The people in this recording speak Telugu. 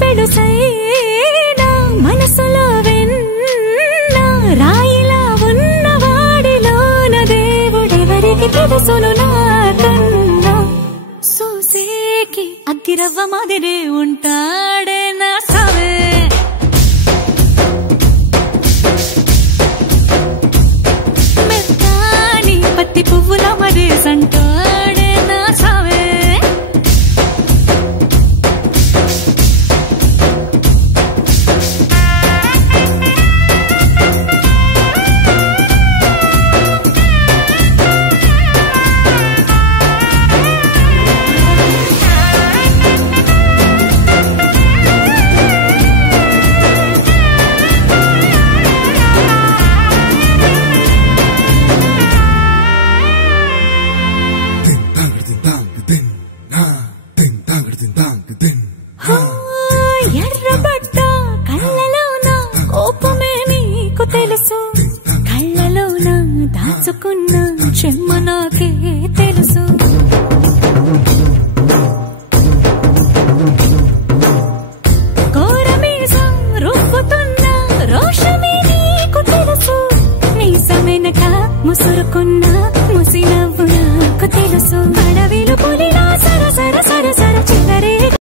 పెడుసైనా మనసులో వెన్న రాయిలా ఉన్నవాడిలోన దేవుడెవరికి తెలుసును నాకన్నా సూసేకి అగ్గిరవ్వ మాదిరే ఉంటాడే నా సావే మెత్తాని పత్తి పువ్వుల మరేసంటాడే నా సావే ఎర్రబడ్డ కళ్ళలోన కోపమే నీకు తెలుసు కళ్ళలోన దాచుకున్న చెమ్మ నాకే తెలుసు కోరమీసం రుబ్బుతున్న రోషమే నీకు తెలుసు మీసమెనక ముసురుకున్న